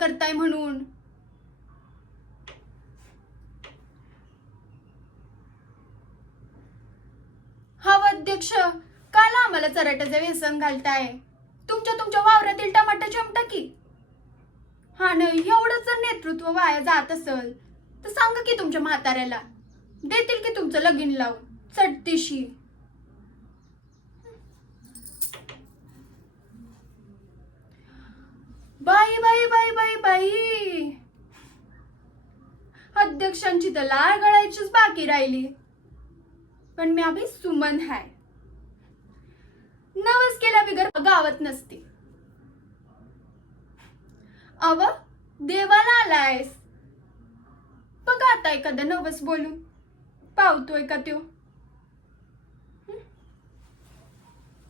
करताय म्हणून. हा अध्यक्ष, काल आम्हाला चराट्याचे व्यसन घालताय. तुमच्या वावरातील टमाटा चिमटा की. हा नाही, एवढंच जर नेतृत्व वाया जात असेल तर सांगा की तुमच्या म्हाताऱ्याला, देतील की तुमचं लगीन लावून चटतीशी. बाई बाई बाई बाई बाई, अध्यक्षांची तर लाळ गळायचीच बाकी राहिली. पण मी अभि सुमन हाय, नवस केल्या बिगर गावात नसते. अव देवाला आलायस, बघा आता एखादा नवस बोलून पावतोय का त्यो.